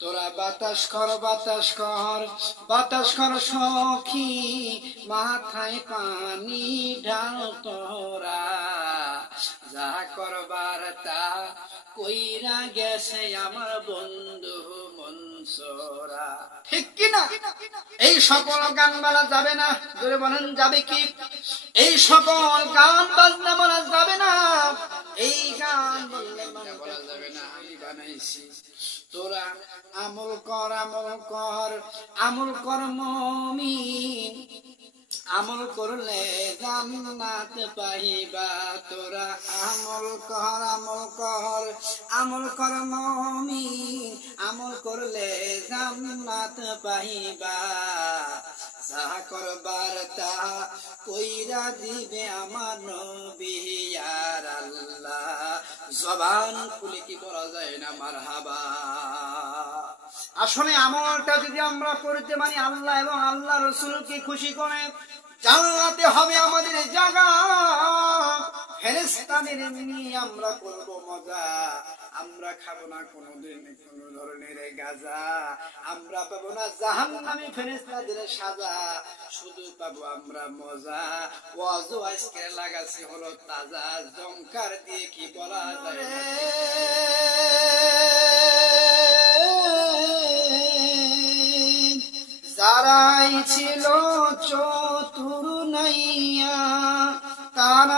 তোরা বাতাস কর বাতাস কর বাতাস কর সখী, মাথায় পানি ঢাল তোরা। যা করবার তা কইরা গেছে আমার বন্ধু মনসরা। ঠিক কি না? এই সকল গান বলা যাবে না? ধরে বলেন, যাবে কি? এই সকল গান বাজনা বলা যাবে না? এই গান বললে বলা যাবে না, আমি বানাইছি। তোরা আমল কর আমল কর আমল কর মমিন। আমল করলে জান্নাত পাইবা তোরা। আমল কর আমল কর আমল কর মমিন। আমল করলে জান্নাত পাইবা। যা করবার তা কইরা দিবে আমার নবী, আর আল্লাহ। জবান খুলে কি বলা যায় না? মারহাবা। আসলে আমলটা যদি আমরা করতে মানি, আল্লাহ এবং আল্লাহ রসুল রসুলকে খুশি করে জানাতে হবে আমাদের জায়গা। ফেরেস্তাদের নিয়ে আমরা করব মজা। আমরা খাব না কোনোদিন কোনো ধরনের গাজা। আমরা পাবো না জাহান নামে ফেরেস্তাদের সাজা। শুধু পাবো আমরা মজা। ওয়াজও আজকে লাগাছে হলো তাজা। জঙ্কার দিয়ে কি বলা যায়? যারাই ছিল চতুর নাইয়া গেল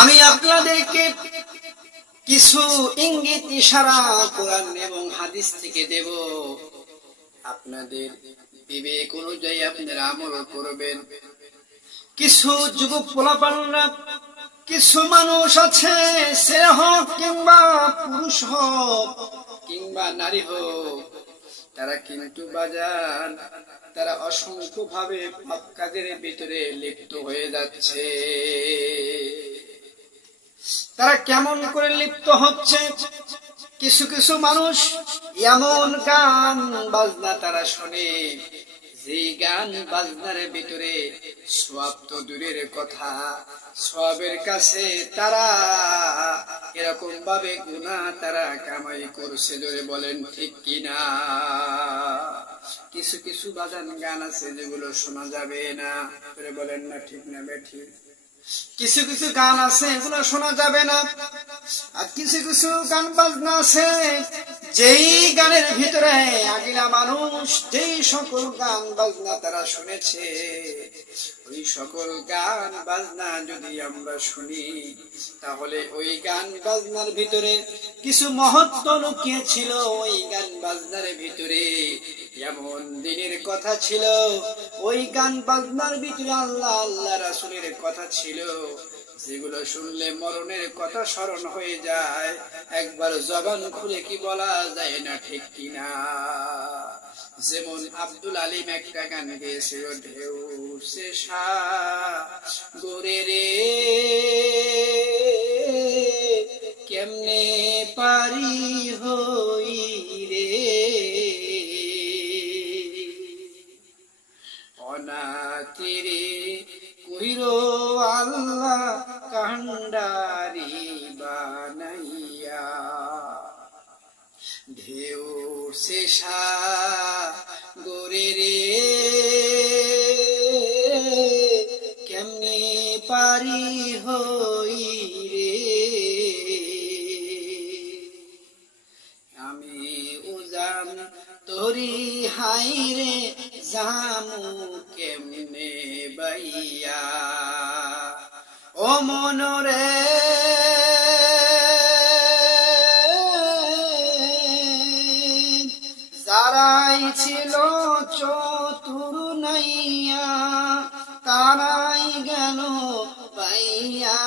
আমি আপনাদেরকে কিছু ইঙ্গিত ইশারা কোরআন এবং হাদিস থেকে দেব। আপনাদের বিবেক অনুযায়ী আপনারা আমল করবেন। কিছু যুবক পোলাপানরা, কিছু মানুষ আছে, সে হোক কিংবা পুরুষ হোক কিংবা নারী হোক, তারা কিন্তু বাজার, তারা অসংখ্য ভাবে কাজের ভিতরে লিপ্ত হয়ে যাচ্ছে। তারা কেমন করে লিপ্ত হচ্ছে? কিছু কিছু মানুষ এমন গান বাজনা তারা শোনে। যে গান বাজনার ভিতরে সব তো দূরের কথা, সবের কাছে তারা এরকম ভাবে গুণা তারা কামাই করছে ধরে বলেন, ঠিক কিনা? কিছু কিছু বাজান গান আছে যেগুলো শোনা যাবে না বলেন না, ঠিক না বে ঠিক কিছু কিছু গান আছে এগুলো শোনা যাবে না। আর কিছু কিছু গান বাজনা আছে যেই গানের ভিতরে আগিলা মানুষ, যেই সকল গান বাজনা তারা শুনেছে, ওই সকল গান বাজনা যদি আমরা শুনি, তাহলে ওই গান বাজনার ভিতরে কিছু মহত্ব লুকিয়ে ছিল ওই গান বাজনার ভিতরে এমন দিনের কথা ছিল। ওই গান বাজনার ভিতরে আল্লাহ আল্লাহ রাসুলের কথা ছিল। যেগুলো শুনলে মরণের কথা স্মরণ হয়ে যায়। একবার জবান খুলে কি বলা যায় না ঠিক কিনা? যেমন আব্দুল আলিম একটা গান গেয়েছিল ঢেউ সে গোরে রে, কেমনে পারি হই রে? অনাথিরে কইর আল্লাহ কান্ডারি বানাইয়া ঢেউ শেষা গোরে রে। কেমনে পারি হই রে? আমি উজান তোরি হাই রে জামু কেমনে বাইয়া? ও মনরে যারাই ছিল চতুর নাইয়া তারাই গেল বাইয়া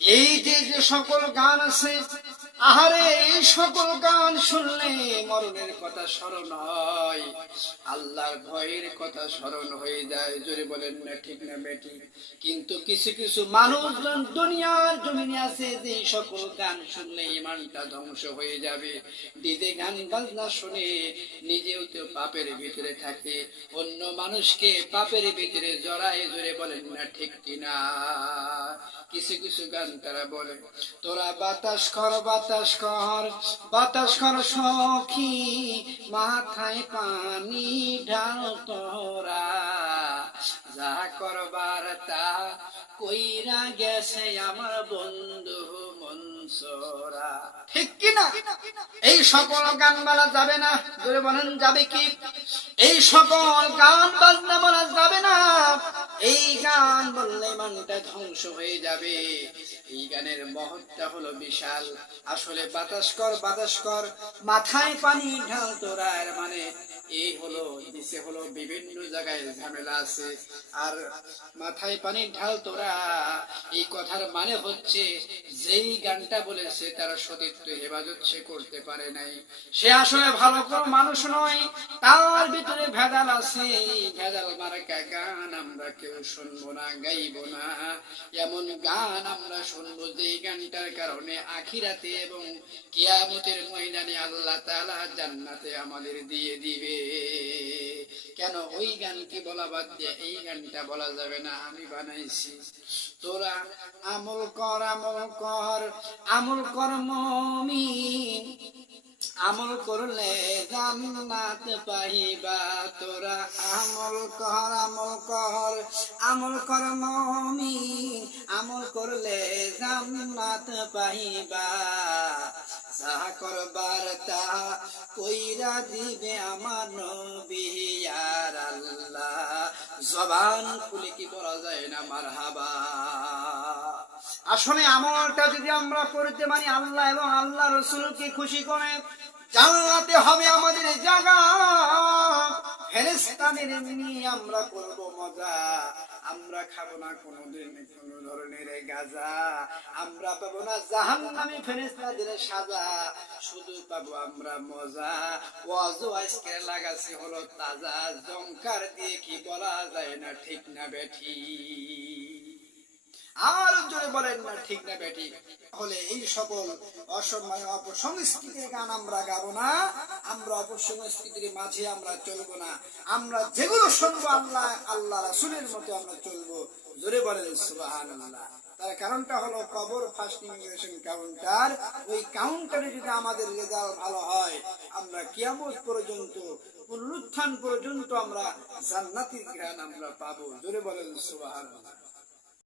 এই যে যে সকল গান আছে আহারে, এই সকল গান শুনলে মরণের কথা স্মরণ হয়। আল্লাহর ভয়ের কথা স্মরণ হয়ে যায়। জোরে বলেন না, ঠিক না বেটি? কিন্তু কিছু কিছু মানুষ দুনিয়ার জমিনে আছে, যে এই সকল গান শুনলে ইমানটা ধ্বংস হয়ে যাবে। ডিজে গান, বাজনা শুনে নিজেও তো পাপের ভিতরে থাকে। অন্য মানুষকে পাপের ভিতরে জড়ায়, জোরে বলেন না, ঠিক কিনা? কিছু কিছু গান তারা বলে, তোরা বাতাস কর, বাতাস কর, বাতাস কর সখী, মাথায় পানি ঢাল তোরা। যা করবার তা কইরা গেছে আমার বন্ধু। ঠিক এই সকল গান বলা যাবে না ধরে বলেন, যাবে কি? এই সকল গান বাজনা বলা যাবে না, এই গান বললে মনটা ধ্বংস হয়ে যাবে। এই গানের মহত্তা হলো বিশাল। আসলে বাতাস কর বাতাস কর, মাথায় পানি ঢাল তোরা মানে। এই হলো নিচে হলো বিভিন্ন জায়গায় ঝামেলা আছে। আর মাথায় পানি ঢাল তোরা, এই কথার মানে হচ্ছে, যেই গানটা বলেছে তারা সতীত্ব হেফাজত সে করতে পারে নাই। সে আসলে ভালো কোনো মানুষ নয় তার ভিতরে ভেজাল আছে। ভেজাল মার্কা গান আমরা কেউ শুনব না গাইবো না। এমন গান আমরা শুনব যে গানটার কারণে আখিরাতে এবং কিয়ামতের ময়দানে আল্লাহ তাআলা জান্নাতে আমাদের দিয়ে দিবে। কেন ওই গানকে বলা বাদ দিয়ে এই গানটা বলা যাবে না আমি বানাইছি। তোরা আমল কর আমল কর আমল কর মমিন। আমল করলে জান্নাত পাইবা তোরা আমল কর আমল কর আমল কর মমিন আমল করলে জান্নাত পাইবা যাহা করবার তা কইরা দিবে আমার নবী আর আল্লাহ। জবান খুলে কি বলা যায় না, মারহাবা। আসলে আমলটা যদি আমরা করতে পারি আল্লাহ এবং আল্লাহ রসুলকে খুশি করে জানলাতে হবে আমাদের জায়গা। ফেরেস্তাদের নিয়ে আমরা করব মজা। আমরা খাব না কোনোদিন কোন ধরনের গাজা। আমরা পাবো না জাহান নামে ফেরেস্তাদের সাজা। শুধু পাবো আমরা মজা। ওয়াজও আজকে লাগাছি হলো তাজা। জঙ্কার দিয়ে কি বলা যায় না ঠিক না বেঠি। আমরা যেগুলো শুনব আল্লাহ আল্লাহ রাসুলের মতো আমরা চলবো। জোরে বলেন তার কারণটা হলো কবর ফার্স্ট ইমিগ্রেশন কাউন্টার। ওই কাউন্টারে যদি আমাদের রেজাল্ট ভালো হয়, আমরা কিয়ামত পর্যন্ত, পুনরুত্থান পর্যন্ত আমরা জান্নাতির জ্ঞান আমরা পাবো। জোরে বলেন সুবাহান